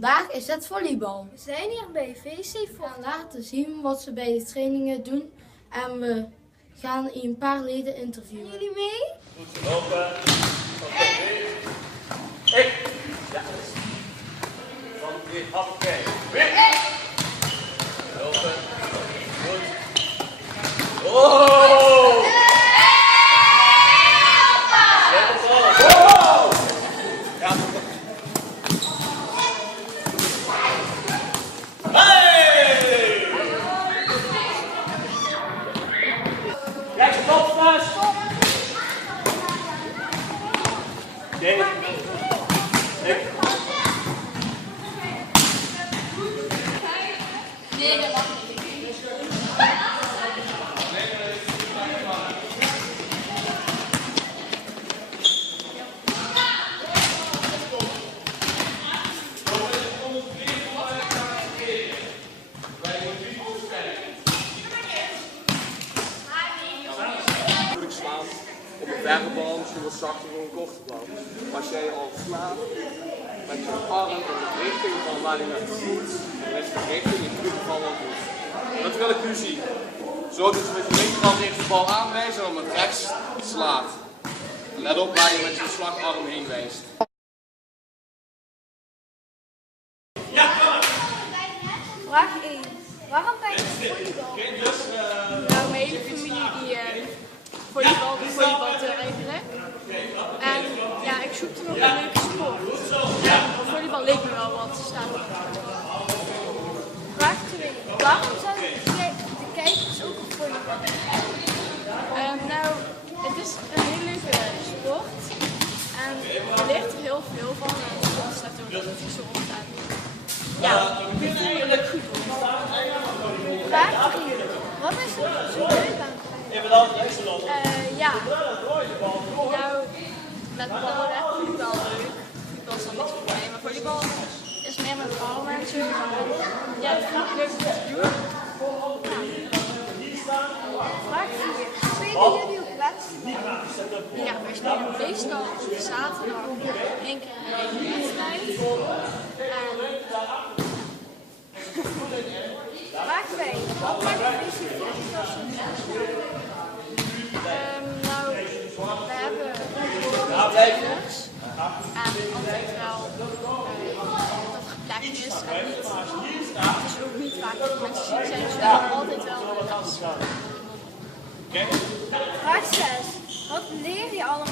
Vandaag is het volleybal. We zijn hier bij VC We gaan laten zien wat ze bij de trainingen doen en we gaan een paar leden interviewen. jullie mee? Goed zo lopen. Oké. Ik. Ja. Van die hoppakee. Weer. Lopen. Goed. Oh! Wow! Ja. Hey! Kijk, stop vast. Oké. Nee, dat mag niet. Slaan op een verre bal, misschien wat zachter op een korte bal. Maar als jij al slaat met je arm in de richting van waar hij naartoe moet, dan is de richting in ieder geval wel goed. Dat wil ik nu zien. Zorg dat je met je linkerhand eerst de bal aanwijst en dan met rechts slaat. Let op waar je met je slagarm heen wijst. Vraag 1. Waarom kijk je volleybal? Nou, mijn hele familie die volleybalt eigenlijk. En ja, ik zoekte nog een leuke sport. En volleybal leek me wel wat te staan. Vraag 2. Waarom zouden de kijkers ook op volleybal? Nou, het is een hele leuke sport. En je leert er heel veel van. En het staat ook dat het zo opstaat. Ja, ik vind het eigenlijk goed. Vraag 3. Wat is er zo leuk aan Ja, nou, met ballen werken vind ik wel leuk. Voetbal is dan niet voor mij, maar volleybal is meer met armen en zo. Ja, dat vind ik leuk om te doen. Vraag 4. Spelen jullie ook wedstrijden? Ja, wij spelen meestal op zaterdag 1 keer een wedstrijd. Vraag 5. Wat maakt deze podcast zo leuk? Nou, we hebben trainers en altijd wel dat geplekt is en niet. Het is ook niet vaak dat mensen ziek zijn, dus we hebben altijd wel les. Vraag 6. Wat leer je allemaal